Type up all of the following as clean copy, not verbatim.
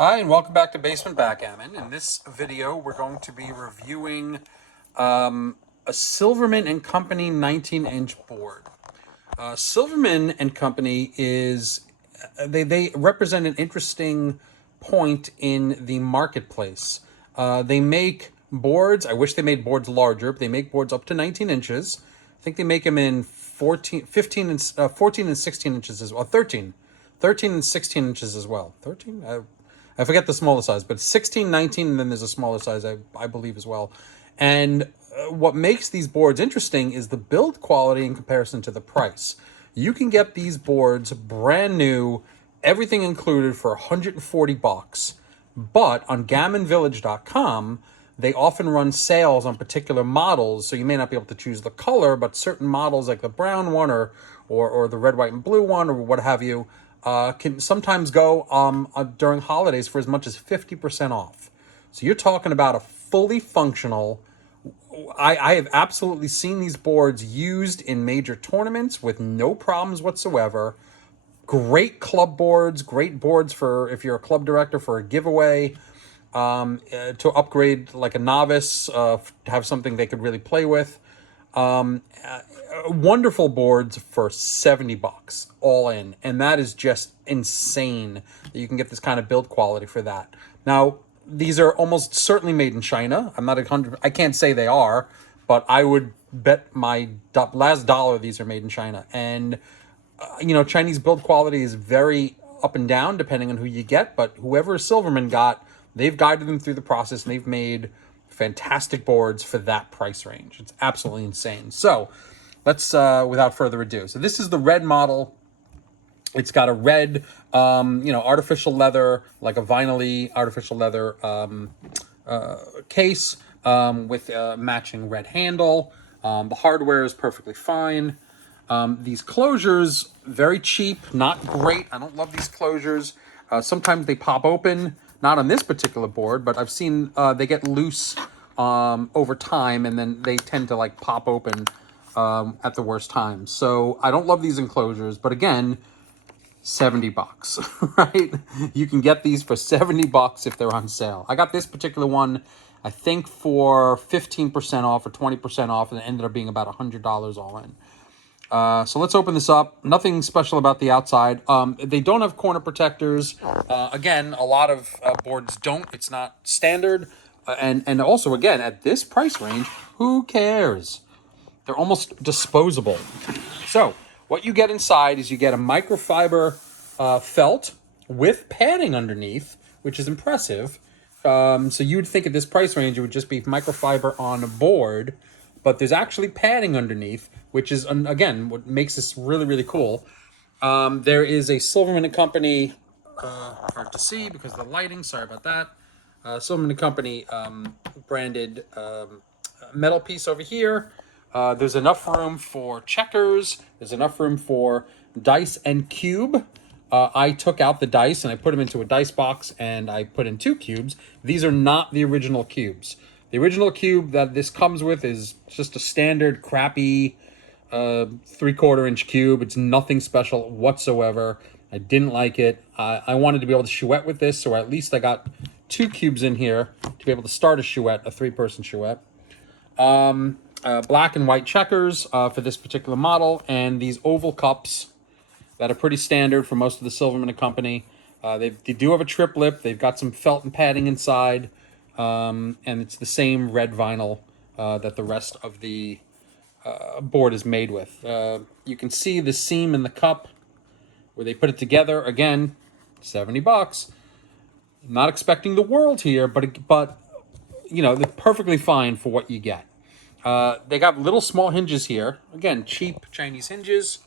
Hi, and welcome back to Basement Backgammon. In this video, we're going to be reviewing a Silverman and Company 19-inch board. Silverman and Company is they represent an interesting point in the marketplace. They make boards. I wish they made boards larger, but they make boards up to 19 inches. I think they make them in 14, 15, and 14 and 16 inches as well. 13 and 16 inches as well. 13? I forget the smaller size, but 16, 19, and then there's a smaller size, I believe, as well. And what makes these boards interesting is the build quality in comparison to the price. You can get these boards brand new, everything included, for 140 bucks. But on gammonvillage.com, they often run sales on particular models, so you may not be able to choose the color, but certain models like the brown one or the red, white, and blue one or what have you, can sometimes go during holidays for as much as 50% off. So you're talking about a fully functional. I have absolutely seen these boards used in major tournaments with no problems whatsoever. Great club boards, great boards for if you're a club director for a giveaway, to upgrade like a novice, to have something they could really play with. Wonderful boards for 70 bucks all in, and that is just insane that you can get this kind of build quality for that. Now, these are almost certainly made in China. I'm not 100, I can't say they are, but I would bet my last dollar these are made in China. And Chinese build quality is very up and down depending on who you get, but whoever Silverman got, they've guided them through the process and they've made fantastic boards for that price range. It's absolutely insane. So let's, without further ado. So this is the red model. It's got a red, artificial leather, like a vinyl-y artificial leather case with a matching red handle. The hardware is perfectly fine. These closures, very cheap, not great. I don't love these closures. Sometimes they pop open, not on this particular board, but I've seen they get loose over time, and then they tend to like pop open at the worst time. So I don't love these enclosures, but again, 70 bucks, right? You can get these for 70 bucks if they're on sale. I got this particular one, I think, for 15% off or 20% off, and it ended up being about $100 all in. So let's open this up. Nothing special about the outside. They don't have corner protectors. Again, a lot of boards don't. It's not standard. And also, again, at this price range, who cares? They're almost disposable. So what you get inside is you get a microfiber felt with padding underneath, which is impressive. So you'd think at this price range it would just be microfiber on a board, but there's actually padding underneath, which is, again, what makes this really, really cool. There is a Silverman and Company, hard to see because of the lighting, sorry about that. Silverman and Company branded metal piece over here. There's enough room for checkers. There's enough room for dice and cube. I took out the dice and I put them into a dice box and I put in 2 cubes. These are not the original cubes. The original cube that this comes with is just a standard crappy 3/4 inch cube. It's nothing special whatsoever. I didn't like it. I wanted to be able to chouette with this, so at least I got 2 cubes in here to be able to start a chouette, a 3-person chouette. Black and white checkers for this particular model, and these oval cups that are pretty standard for most of the Silverman and Company. They do have a trip lip. They've got some felt and padding inside. And it's the same red vinyl that the rest of the board is made with. You can see the seam in the cup where they put it together. Again, 70 bucks. Not expecting the world here, but they're perfectly fine for what you get. They got little small hinges here. Again, cheap Chinese hinges.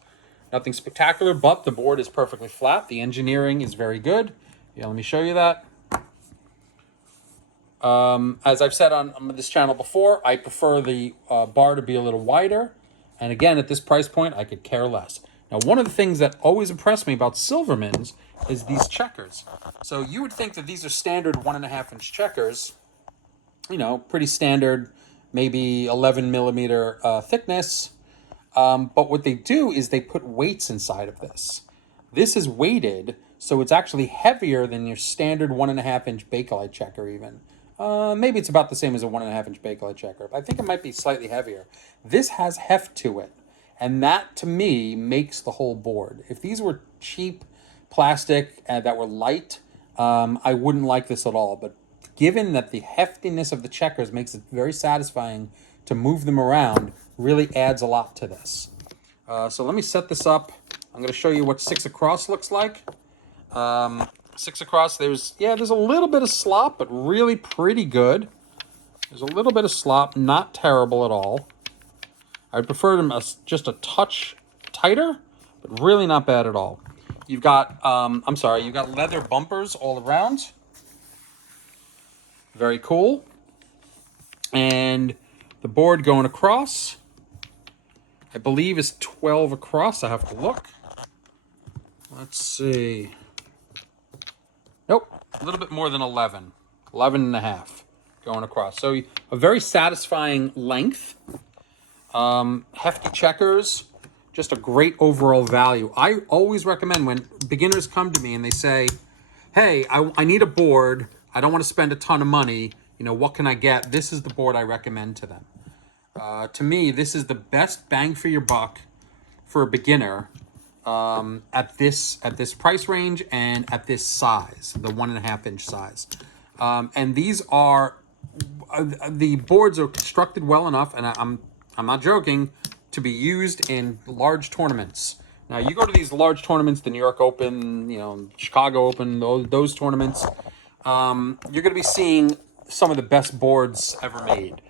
Nothing spectacular, but the board is perfectly flat. The engineering is very good. Yeah, let me show you that. As I've said on this channel before, I prefer the bar to be a little wider. And again, at this price point, I could care less. Now, one of the things that always impressed me about Silverman's is these checkers. So you would think that these are standard 1.5-inch checkers, pretty standard, maybe 11 millimeter thickness. But what they do is they put weights inside of this. This is weighted So it's actually heavier than your standard 1.5-inch Bakelite checker even. Maybe it's about the same as a 1.5-inch Bakelite checker. I think it might be slightly heavier. This has heft to it. And that, to me, makes the whole board. If these were cheap plastic that were light, I wouldn't like this at all. But given that the heftiness of the checkers makes it very satisfying to move them around, really adds a lot to this. So let me set this up. I'm going to show you what 6 across looks like. 6 across, there's a little bit of slop, but really pretty good. There's a little bit of slop, not terrible at all. I'd prefer them just a touch tighter, but really not bad at all. You've got, you've got leather bumpers all around. Very cool. And the board going across, I believe, is 12 across. I have to look. Let's see. Nope, a little bit more than 11. 11 and a half going across. So a very satisfying length. Hefty checkers, just a great overall value. I always recommend when beginners come to me and they say, hey, I need a board. I don't want to spend a ton of money. You know, what can I get? This is the board I recommend to them. To me, this is the best bang for your buck for a beginner at this price range and at this size, the 1.5-inch size. And these are, the boards are constructed well enough, and I'm not joking, to be used in large tournaments. Now, you go to these large tournaments, the New York Open, you know, Chicago Open, those tournaments, you're going to be seeing some of the best boards ever made.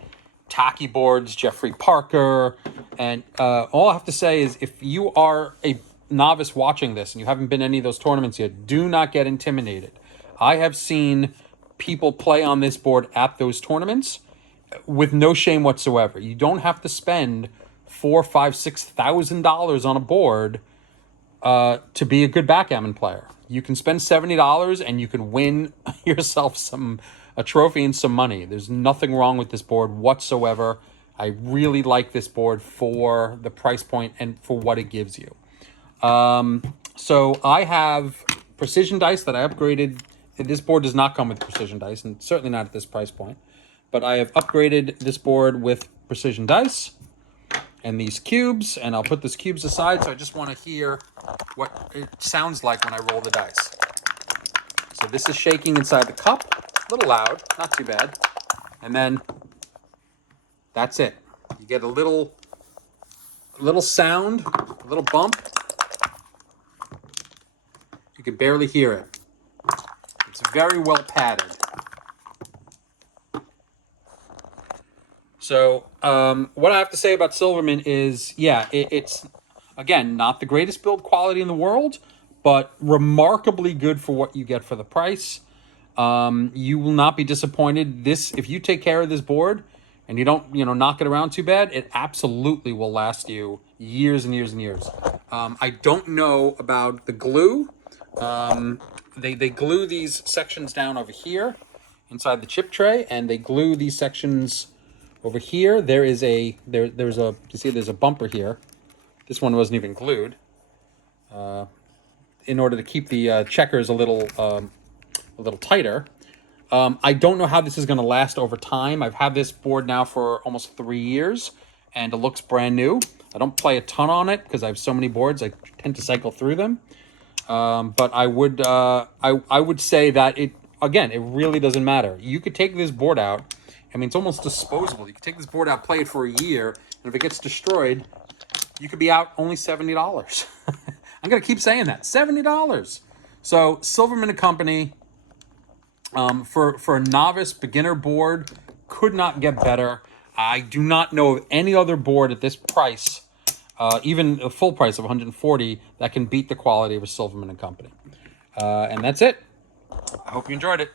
Tacky boards, Jeffrey Parker, and all I have to say is if you are a novice watching this and you haven't been to any of those tournaments yet, do not get intimidated. I have seen people play on this board at those tournaments with no shame whatsoever. You don't have to spend $4,000, $5,000, $6,000 on a board to be a good backgammon player. You can spend $70 and you can win yourself a trophy and some money. There's nothing wrong with this board whatsoever. I really like this board for the price point and for what it gives you. So I have precision dice that I upgraded. This board does not come with precision dice, and certainly not at this price point. But I have upgraded this board with precision dice and these cubes, and I'll put these cubes aside, so I just want to hear what it sounds like when I roll the dice. So this is shaking inside the cup. A little loud, not too bad. And then that's it. You get a little sound, a little bump. You can barely hear it. It's very well padded. So what I have to say about Silverman is, yeah, it's, again, not the greatest build quality in the world, but remarkably good for what you get for the price. You will not be disappointed. If you take care of this board and you don't, knock it around too bad, it absolutely will last you years and years and years. I don't know about the glue. They glue these sections down over here inside the chip tray, and they glue these sections over here. There's a bumper here. This one wasn't even glued. In order to keep the checkers a little tighter. I don't know how this is going to last over time. I've had this board now for almost 3 years, and it looks brand new. I don't play a ton on it because I have so many boards. I tend to cycle through them. But I would say that it really doesn't matter. You could take this board out. I mean, it's almost disposable. You could take this board out, play it for a year, and if it gets destroyed, you could be out only $70. I'm going to keep saying that. $70. So Silverman and Company, for a novice beginner board, could not get better. I do not know of any other board at this price, even a full price of $140, that can beat the quality of a Silverman and Company. And that's it. I hope you enjoyed it.